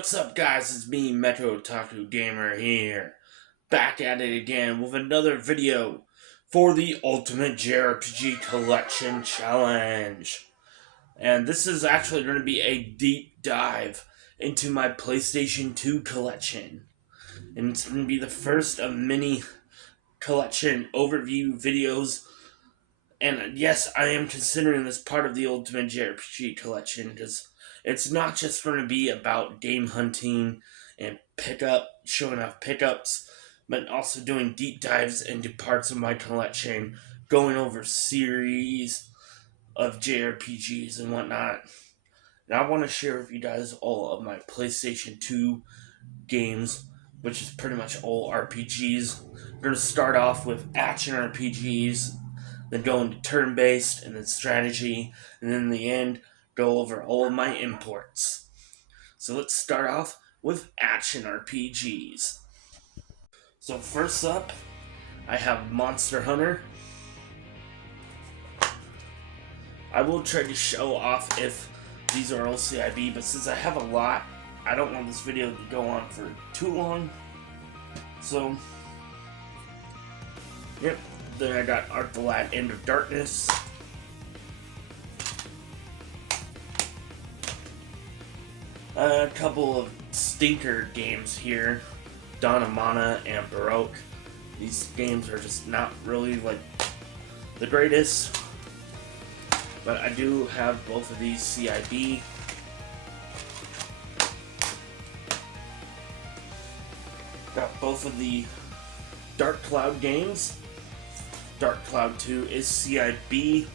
What's up, guys? It's me, Metro Otaku Gamer here, back at it again with another video for the Ultimate Jrpg Collection Challenge. And this is actually going to be a deep dive into my PlayStation 2 collection. And it's going to be the first of many collection overview videos. And yes, I am considering this part of the Ultimate Jrpg Collection because it's not just going to be about game hunting and showing off pickups, but also doing deep dives into parts of my collection, going over series of JRPGs and whatnot. And I want to share with you guys all of my PlayStation 2 games, which is pretty much all RPGs. We're going to start off with action RPGs, then go into turn-based, and then strategy, and then in the end, go over all of my imports. So let's start off with action RPGs. So first up, I have Monster Hunter. I will try to show off if these are all CIB, but since I have a lot, I don't want this video to go on for too long. So, yep. Then I got Art the Lad End of Darkness. A couple of stinker games here, Dawn of Mana and Baroque. These games are just not really like the greatest, but I do have both of these CIB. Got both of the Dark Cloud games. Dark Cloud 2 is CIB.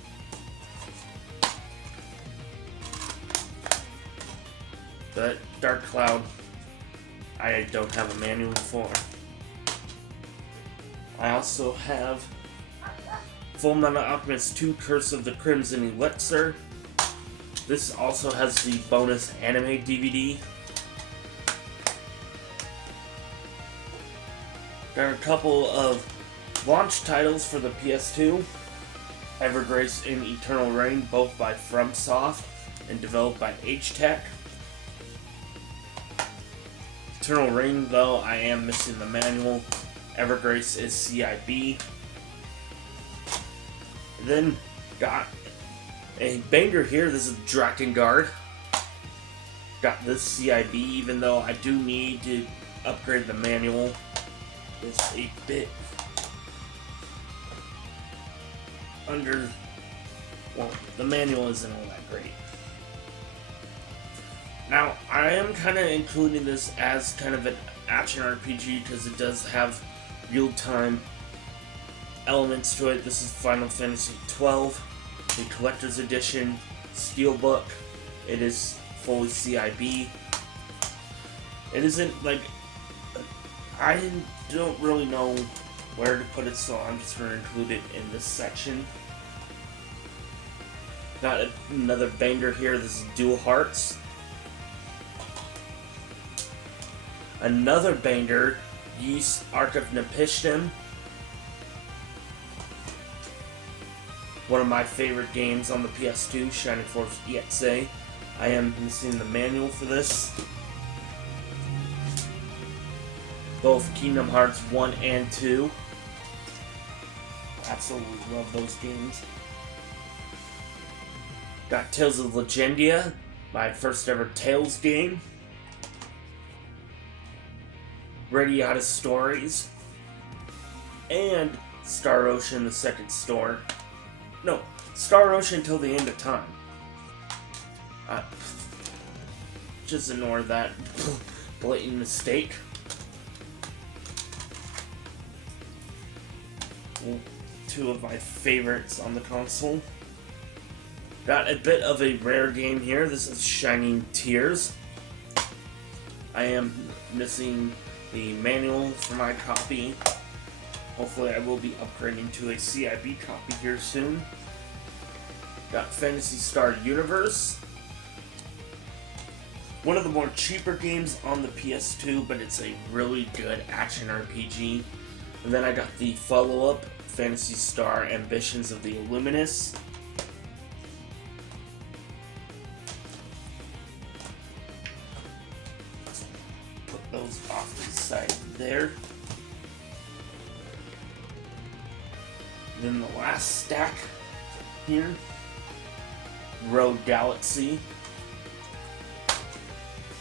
But Dark Cloud, I don't have a manual for. I also have Fullmetal Alchemist 2 Curse of the Crimson Elixir. This also has the bonus anime DVD. Got a couple of launch titles for the PS2. Evergrace and Eternal Reign, both by FromSoft and developed by H-Tech. Eternal Reign, though, I am missing the manual. Evergrace is CIB. Then got a banger here. This is Drakengard. Got this CIB, even though I do need to upgrade the manual. It's a bit under, well, the manual isn't all that great. Now, I am kind of including this as kind of an action RPG because it does have real-time elements to it. This is Final Fantasy XII, the Collector's Edition, Steelbook. It is fully CIB. It isn't like, I don't really know where to put it, so I'm just going to include it in this section. Got another banger here. This is Dual Hearts. Another banger, Ys Arc of Nepishtim. One of my favorite games on the PS2, Shining Force EXA. I am missing the manual for this. Both Kingdom Hearts 1 and 2. Absolutely love those games. Got Tales of Legendia, my first ever Tales game. Radiata Stories. And Star Ocean, the second store. No, Star Ocean Till the End of Time. Just ignore that blatant mistake. Two of my favorites on the console. Got a bit of a rare game here. This is Shining Tears. I am missing the manual for my copy. Hopefully I will be upgrading to a CIB copy here soon. Got Phantasy Star Universe. One of the more cheaper games on the PS2, but it's a really good action RPG. And then I got the follow-up, Phantasy Star Ambitions of the Illuminus. those off to the side there. Then the last stack here, Rogue Galaxy,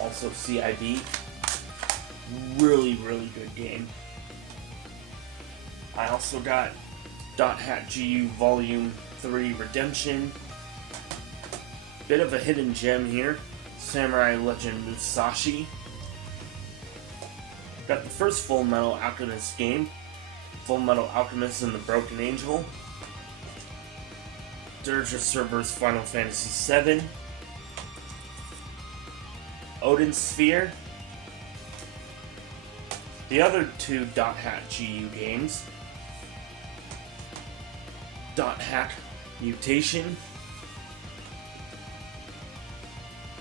also CIB. Really good game. I also got .hack.gu Volume 3 Redemption. Bit of a hidden gem here, Samurai Legend Musashi. Got the first Full Metal Alchemist game, Full Metal Alchemist and the Broken Angel. Dirge of Cerberus Final Fantasy VII. Odin Sphere. The other two .hack.gu games, .hack Mutation,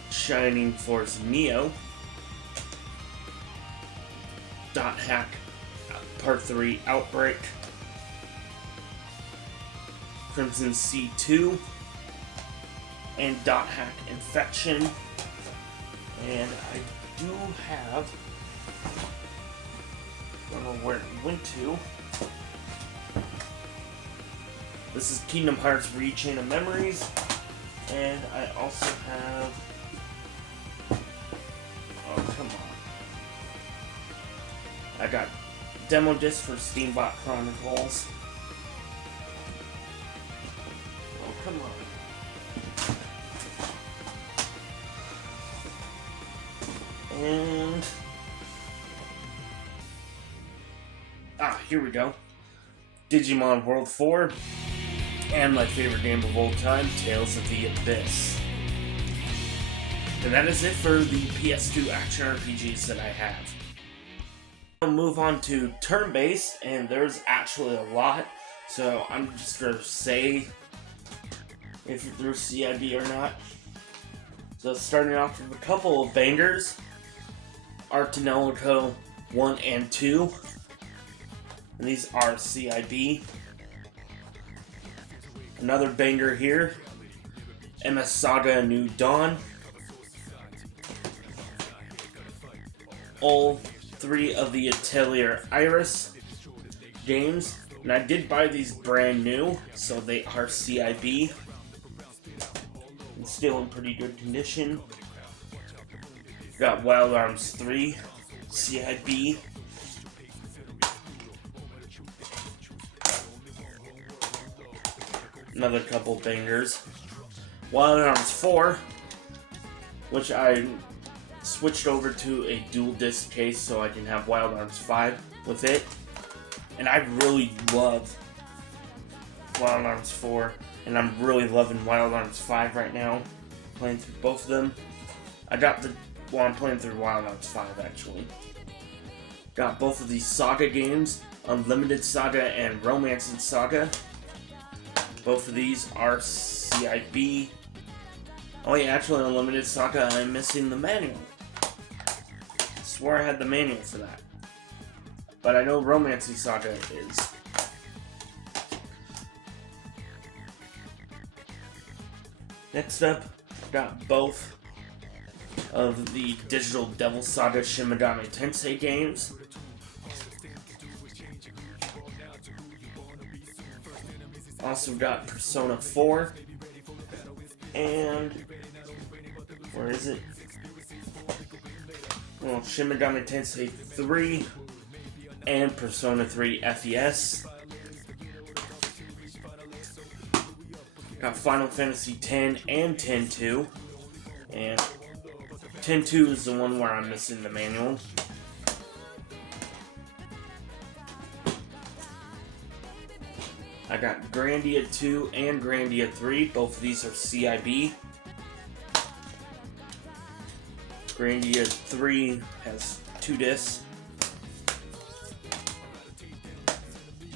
Shining Force Neo, .hack Part 3 Outbreak, Crimson Sea 2, and .hack Infection. And I do have, I don't know where it went to. This is Kingdom Hearts Rechain of Memories, and I also have, oh come on, I got demo disc for Steambot Chronicles. Oh come on. And here we go. Digimon World 4, and my favorite game of all time, Tales of the Abyss. And that is it for the PS2 action RPGs that I have. I'll move on to turn-based, and there's actually a lot, so I'm just going to say if there's CIB or not. So starting off with a couple of bangers, Artanelico 1 and 2. And these are CIB. Another banger here, MS Saga New Dawn. All three of the Atelier Iris games. And I did buy these brand new, so they are CIB. And still in pretty good condition. Got Wild Arms 3, CIB. Another couple bangers. Wild Arms 4, which I switched over to a dual disc case so I can have Wild Arms 5 with it. And I really love Wild Arms 4, and I'm really loving Wild Arms 5 right now. Playing through both of them. I'm playing through Wild Arms 5 actually. Got both of these Saga games, Unlimited Saga and Romancing Saga. Both of these are CIB. Oh yeah, actually Unlimited Saga, I'm missing the manual. I swore I had the manual for that. But I know Romancing Saga is. Next up, got both of the Digital Devil Saga Shin Megami Tensei games. Also got Persona 4, and where is it? Well, Shin Megami Tensei 3 and Persona 3 FES. Got Final Fantasy X and X-2, and X-2 is the one where I'm missing the manual. I got Grandia 2 and Grandia 3. Both of these are CIB. Grandia 3 has 2 discs.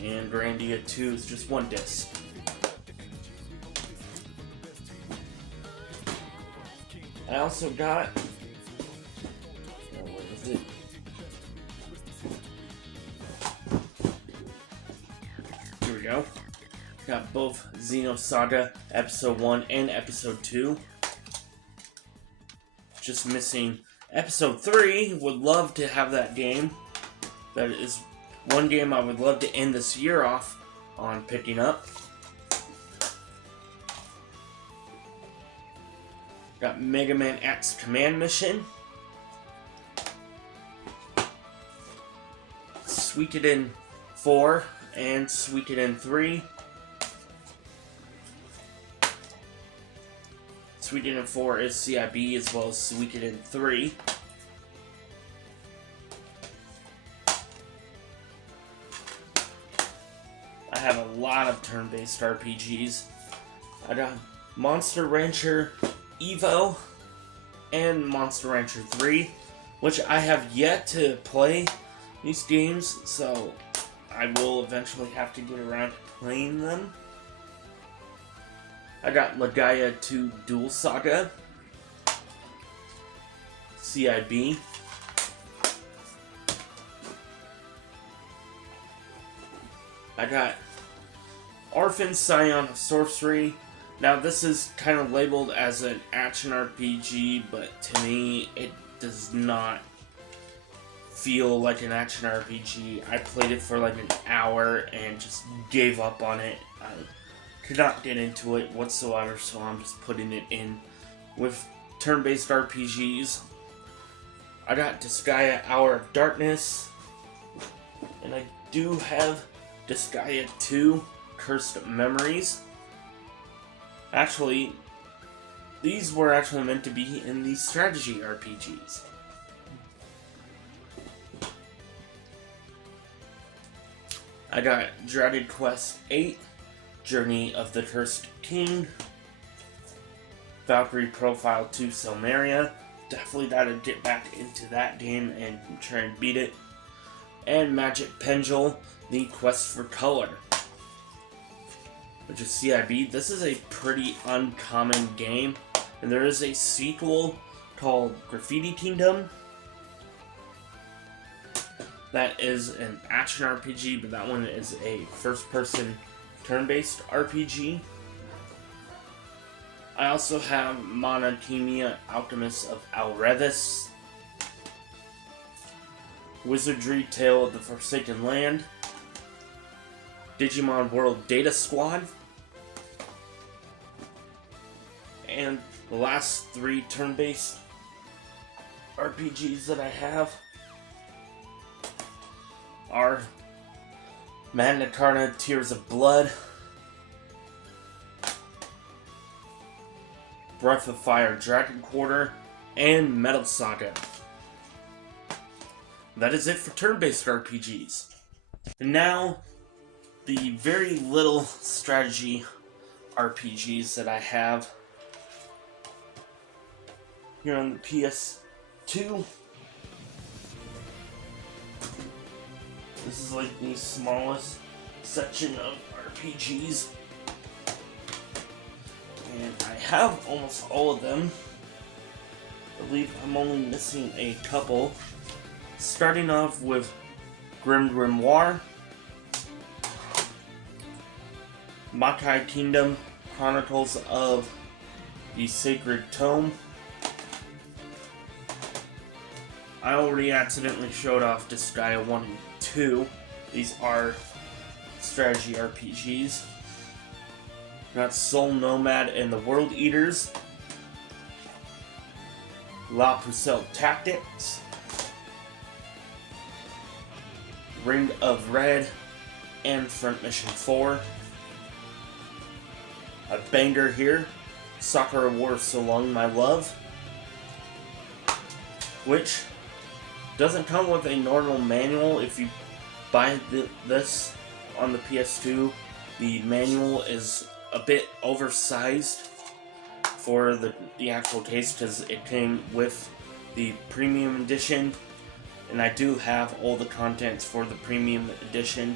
And Grandia 2 is just 1 disc. I also got... where is it? Here we go. Got both Xenosaga Episode 1 and Episode 2. Just missing Episode 3, would love to have that game. That is one game I would love to end this year off on picking up. Got Mega Man X Command Mission. Suikoden 4 and Suikoden 3. Suikoden 4 is CIB as well as Suikoden 3. I have a lot of turn-based RPGs. I got Monster Rancher Evo and Monster Rancher 3, which I have yet to play these games, so I will eventually have to get around to playing them. I got Legaia 2 Duel Saga, CIB. I got Orphan Scion of Sorcery. Now this is kind of labeled as an action RPG, but to me it does not feel like an action RPG. I played it for like an hour and just gave up on it. I could not get into it whatsoever, so I'm just putting it in with turn-based RPGs. I got Disgaea Hour of Darkness, and I do have Disgaea 2 Cursed Memories. Actually, these were actually meant to be in the strategy RPGs. I got Dragon Quest VIII, Journey of the Cursed King, Valkyrie Profile 2 Selmaria. Definitely gotta get back into that game and try and beat it. And Magic Pendule, The Quest for Color, which is CIB. This is a pretty uncommon game, and there is a sequel called Graffiti Kingdom. That is an action RPG, but that one is a first-person turn-based RPG. I also have Monotemia Alchemist of Alrevis, Wizardry Tale of the Forsaken Land, Digimon World Data Squad, and the last 3 turn-based RPGs that I have are Magna Carta Tears of Blood, Breath of Fire Dragon Quarter, and Metal Saga. That is it for turn-based RPGs. And now, the very little strategy RPGs that I have here on the PS2. This is like the smallest section of RPGs. And I have almost all of them. I believe I'm only missing a couple. Starting off with Grim Grimoire, Makai Kingdom, Chronicles of the Sacred Tome. I already accidentally showed off Disgaea 1 and 2. These are strategy RPGs. Got Soul Nomad and the World Eaters, La Pucelle Tactics, Ring of Red, and Front Mission 4. A banger here, Sakura War So Long My Love, which doesn't come with a normal manual. If you buy this on the PS2, the manual is a bit oversized for the actual case because it came with the premium edition, and I do have all the contents for the premium edition.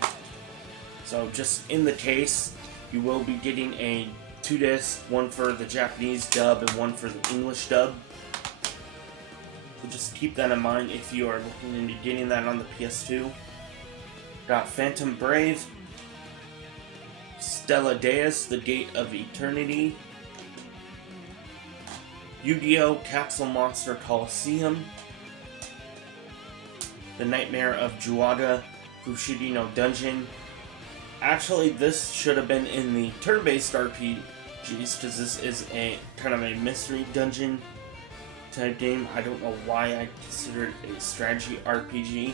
So just in the case, you will be getting a 2-disc, one for the Japanese dub and one for the English dub. So just keep that in mind if you are looking into getting that on the PS2. Got Phantom Brave, Stella Deus, The Gate of Eternity, Yu-Gi-Oh! Capsule Monster Coliseum, The Nightmare of Juaga Fushigi no Dungeon. Actually, this should have been in the turn-based RPGs, because this is a kind of a mystery dungeon type game. I don't know why I consider it a strategy RPG.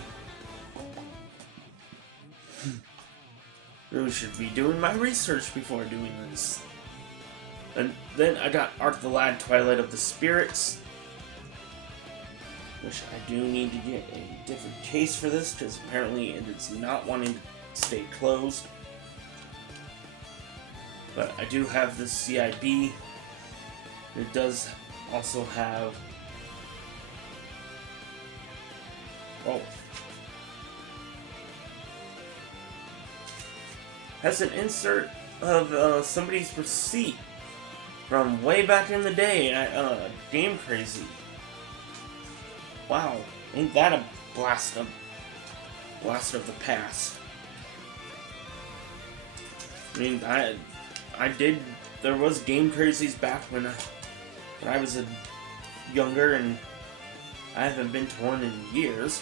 Really should be doing my research before doing this. And then I got Art the Lad Twilight of the Spirits, which I do need to get a different case for this, because apparently it is not wanting to stay closed. But I do have this CIB. It does also have... oh. Has an insert of somebody's receipt from way back in the day at Game Crazy. Wow, ain't that a blast of the past? I mean, there was Game Crazies back when I was younger, and I haven't been to one in years.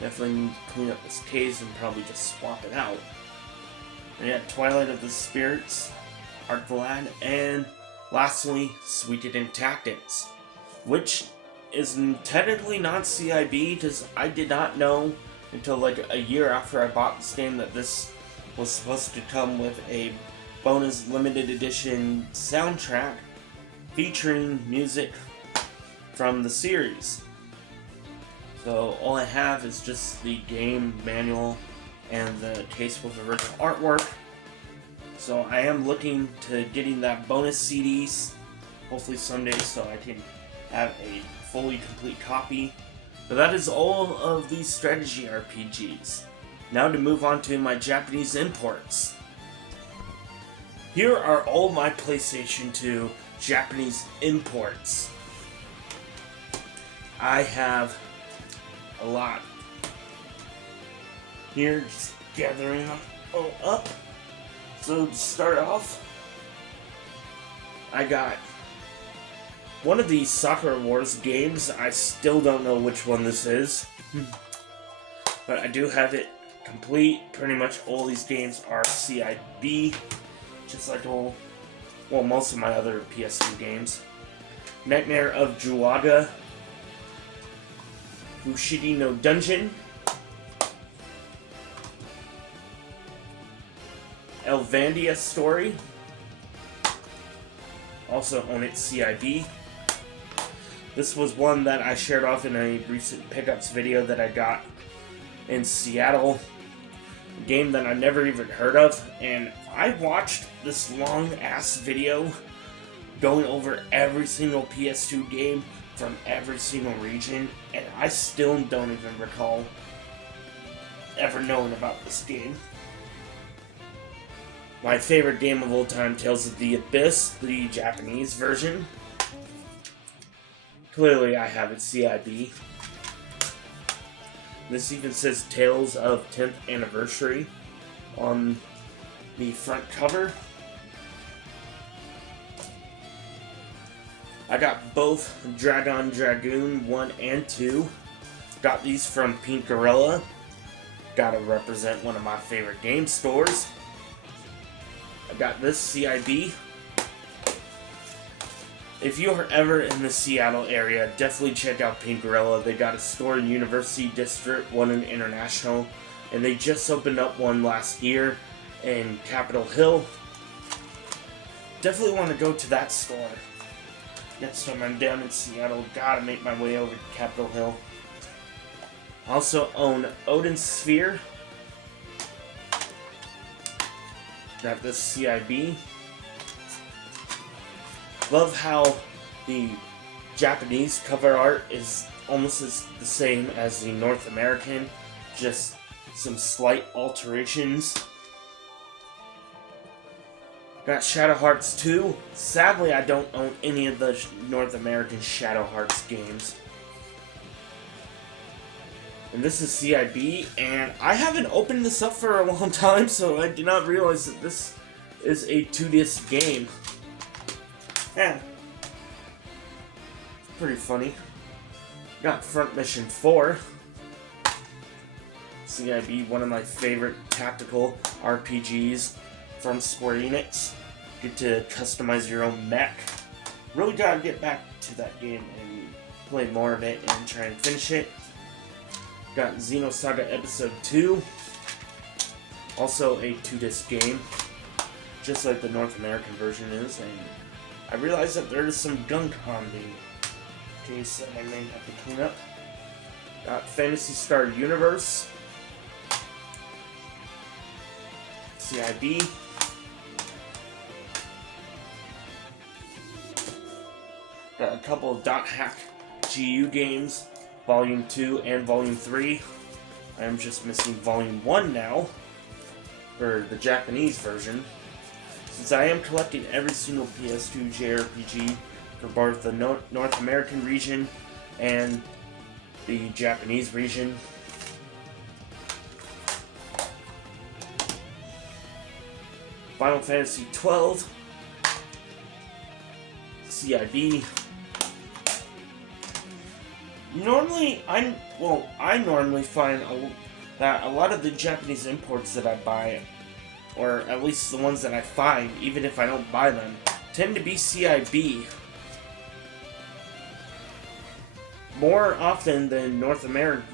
Definitely need to clean up this case and probably just swap it out. And yeah, Twilight of the Spirits, Art the Lad, and lastly, Suikoden Tactics, which is technically not CIB, because I did not know until like a year after I bought this game that this was supposed to come with a bonus limited edition soundtrack featuring music from the series. So all I have is just the game manual and the case with original artwork. So I am looking to getting that bonus CDs, hopefully someday, so I can have a fully complete copy. But that is all of these strategy RPGs. Now to move on to my Japanese imports. Here are all my PlayStation 2 Japanese imports. I have a lot. Here, just gathering them all up. So to start off, I got one of these Sakura Wars games. I still don't know which one this is, but I do have it complete. Pretty much all these games are CIB, just like most of my other PS2 games. Nightmare of Juaga Fushigi no Dungeon, Elvandia Story, also on its CIB. This was one that I shared off in a recent pickups video that I got in Seattle. A game that I never even heard of, and I watched this long ass video going over every single PS2 game from every single region, and I still don't even recall ever knowing about this game. My favorite game of all time, Tales of the Abyss, the Japanese version. Clearly I have it CIB. This even says Tales of 10th Anniversary on the front cover. I got both Dragon Dragoon 1 and 2. Got these from Pink Gorilla. Gotta represent one of my favorite game stores. I got this CIB. If you are ever in the Seattle area, definitely check out Pink Gorilla. They got a store in University District, one in International, and they just opened up one last year in Capitol Hill. Definitely want to go to that store. Next time I'm down in Seattle, gotta make my way over to Capitol Hill. Also own Odin Sphere. Got this CIB. Love how the Japanese cover art is almost the same as the North American, just some slight alterations. Got Shadow Hearts 2. Sadly, I don't own any of the North American Shadow Hearts games. And this is CIB, and I haven't opened this up for a long time, so I did not realize that this is a 2-disc game. Yeah. pretty funny. Got Front Mission 4. CIB, one of my favorite tactical RPGs from Square Enix. Get to customize your own mech. Really gotta get back to that game and play more of it and try and finish it. Got Xenosaga Episode 2. Also a 2-disc game, just like the North American version is, and I realized that there is some gunk on the case that I may have to clean up. Got Phantasy Star Universe. CIB. Got a couple of .hack GU games, Volume 2 and Volume 3. I am just missing Volume 1 now, for the Japanese version. Since I am collecting every single PS2 Jrpg for both the North American region and the Japanese region. Final Fantasy 12, CIB. I normally find that a lot of the Japanese imports that I buy, or at least the ones that I find, even if I don't buy them, tend to be CIB. More often than North American.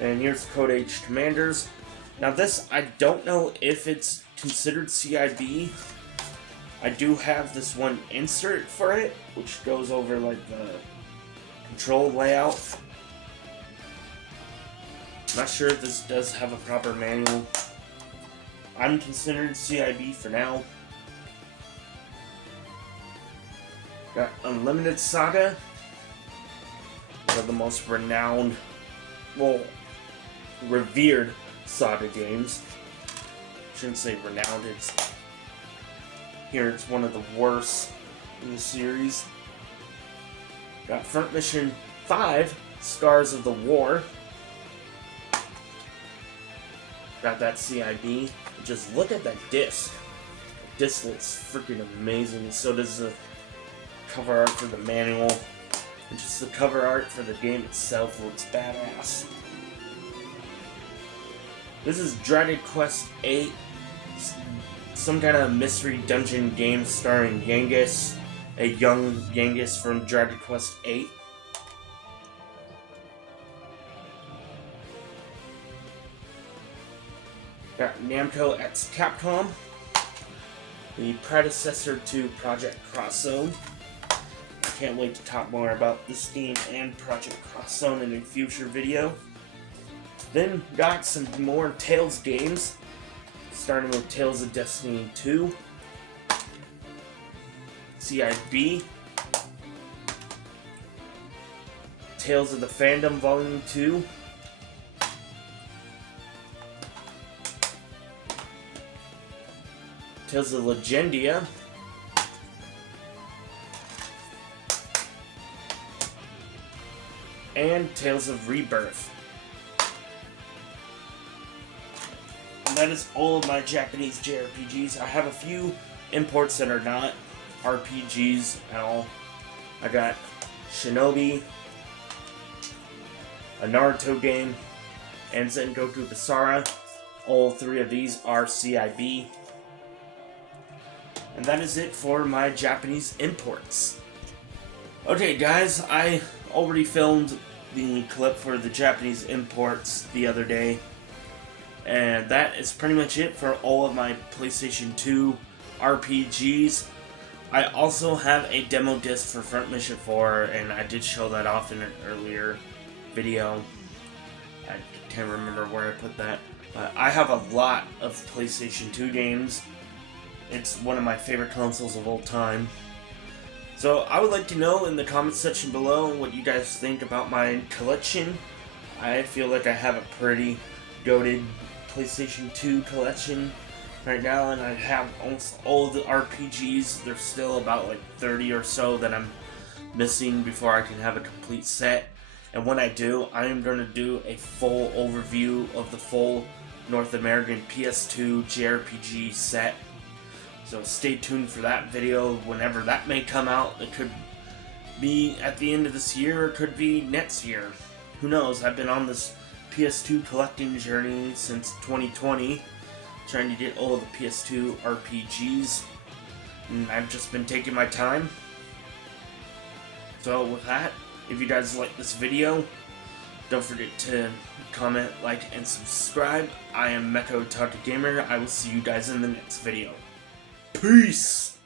And here's Code H Commanders. Now this, I don't know if it's considered CIB. I do have this one insert for it, which goes over like the control layout. Not sure if this does have a proper manual. I'm considered CIB for now. Got Unlimited Saga. One of the most renowned, well, revered Saga games. Shouldn't say renowned, it's one of the worst in the series. Got Front Mission 5, Scars of the War. Got that CIB. Just look at that disc. The disc looks freaking amazing, and so does the cover art for the manual. And just the cover art for the game itself looks badass. This is Dragon Quest VIII. Some kind of mystery dungeon game starring Yangus, a young Yangus from Dragon Quest VIII. Got Namco x Capcom, the predecessor to Project Cross Zone. I can't wait to talk more about this game and Project Cross Zone in a future video. Then got some more Tales games, starting with Tales of Destiny 2, CIB, Tales of the Fandom Volume 2, Tales of Legendia, and Tales of Rebirth. And that is all of my Japanese JRPGs. I have a few imports that are not RPGs at all. I got Shinobi, a Naruto game, and Sengoku Basara. All three of these are CIB. And that is it for my Japanese imports. Okay guys, I already filmed the clip for the Japanese imports the other day. And that is pretty much it for all of my PlayStation 2 RPGs. I also have a demo disc for Front Mission 4, and I did show that off in an earlier video. I can't remember where I put that. But I have a lot of PlayStation 2 games. It's one of my favorite consoles of all time. So I would like to know in the comments section below what you guys think about my collection. I feel like I have a pretty goated PlayStation 2 collection right now, and I have almost all the RPGs. There's still about like 30 or so that I'm missing before I can have a complete set. And when I do, I am going to do a full overview of the full North American PS2 Jrpg set. So stay tuned for that video whenever that may come out. It could be at the end of this year, or could be next year. Who knows? I've been on this PS2 collecting journey since 2020, trying to get all of the PS2 RPGs, and I've just been taking my time. So with that, if you guys like this video, don't forget to comment, like, and subscribe. I am Ps2. I will see you guys in the next video. Peace!